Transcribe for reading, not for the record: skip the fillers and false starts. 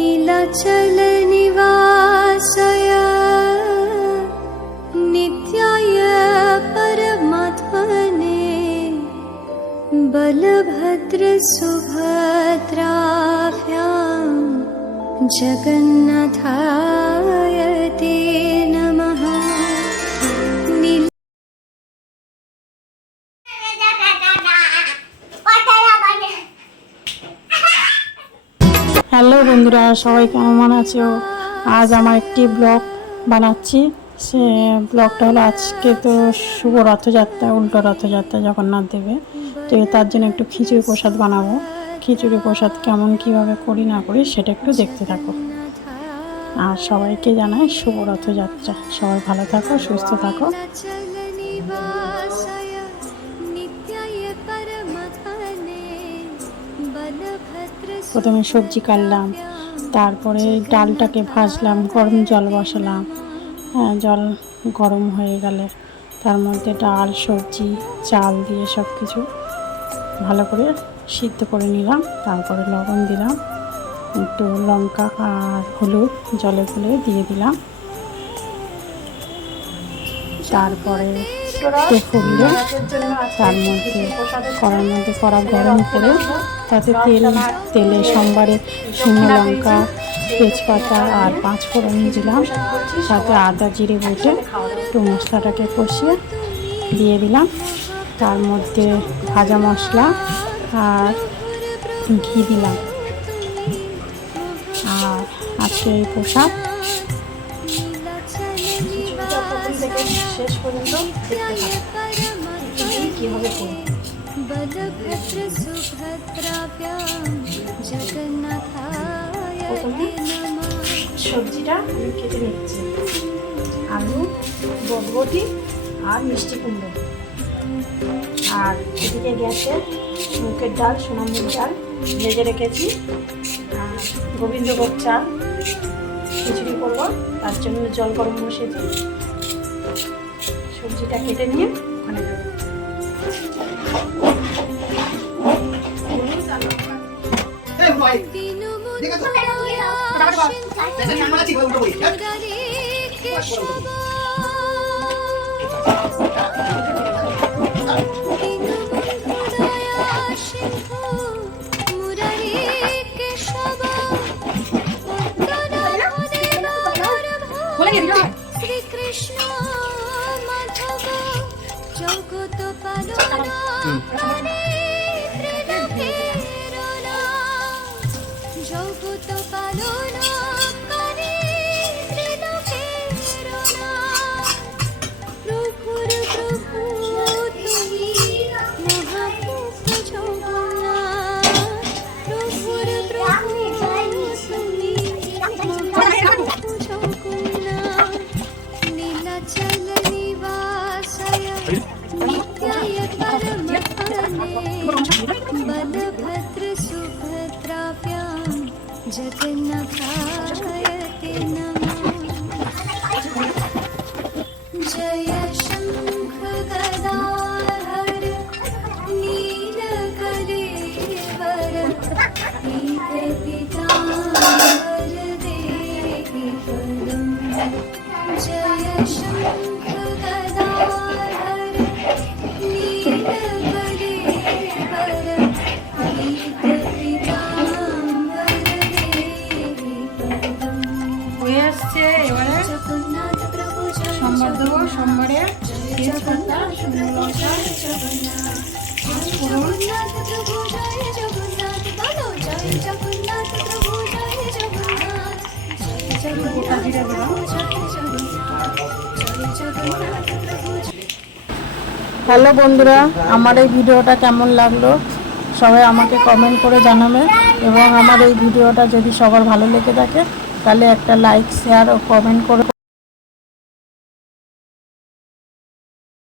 नीलाचल निवासाय नित्याय परमात्मने बलभद्र सुभद्राभ्यां जगन्नाथाय ते नमः। হ্যালো বন্ধুরা, সবাই কেমন আছো? আজ আমার একটি ব্লগ বানাচ্ছি। সে ব্লগটা হলো আজকে তো শুভ রথযাত্রা, উল্টো রথযাত্রা জগন্নাথ দেবে, তো তার জন্য একটু খিচুড়ি প্রসাদ বানাবো। খিচুড়ি প্রসাদ কেমন কিভাবে করি না করি সেটা একটু দেখতে থাকো। আর সবাইকে জানাই শুভ রথযাত্রা। সবাই ভালো থাকো, সুস্থ থাকো। প্রথমে সবজি কাটলাম, তারপরে ডালটাকে ভাজলাম, গরম জল বসালাম। জল গরম হয়ে গেলে তার মধ্যে ডাল, সবজি, চাল দিয়ে সব কিছু ভালো করে সিদ্ধ করে নিলাম। তারপরে লবণ দিলাম, একটু লঙ্কা আর হলুদ জলে গুলে দিয়ে দিলাম। তারপরে একটু ফুললে তার মধ্যে কড়ার মধ্যে কড়া গরম করে তাতে তেলে সোমবারে শুকনো লঙ্কা, তেজপাতা আর 5 ফোড়ন দিলাম। সাথে আদা জিরে বেটে একটু মশলাটাকে কষিয়ে দিয়ে দিলাম। তার মধ্যে ভাজা মশলা আর ঘি দিলাম। আর আজকে এই প্রসাদ শেষ পর্যন্ত কীভাবে করি। প্রথমে সবজিটা আমি কেটে নিচ্ছি। আলু, বরবটি আর মিষ্টি কুমড়ো। আর এদিকে গ্যাসে মুগের ডাল, সোনামুগ ডাল ভেজে রেখেছি। আর গোবিন্দভোগ চাল খিচুড়ি করবো, তার জন্য জল গরম বসিয়েছি। সবজিটা কেটে নিয়ে ওখানে দেবো। শ্রীকৃষ্ণ মাধব জগত পালনা জগত পালনা করে প্রভুর প্রভু তুমি মহাপ্রভু জগন্নাথ। প্রভুর প্রভু তুমি মহাপ্রভু জগন্নাথ। নীলাচল নিবাসায় নিত্যায় परमात्मने बलभद्र सुभद्राभ्यां जगन्नाथाय ते नमः। जय शंख गदाधर नीलकलेवर पीताम्बर देहि पदम्। जय शंख गदाधर হয়ে আসছে। এবারে সোমবার দেবো। সোমবারে তেজপাতা, শুকনো লঙ্কা, ফোড়ন, গোটা জিরা দিলাম। হ্যালো বন্ধুরা, আমার এই ভিডিওটা কেমন লাগলো সবাই আমাকে কমেন্ট করে জানাবে। এবং আমার এই ভিডিওটা যদি সবার ভালো লেগে থাকে তাহলে একটা লাইক, শেয়ার ও কমেন্ট করে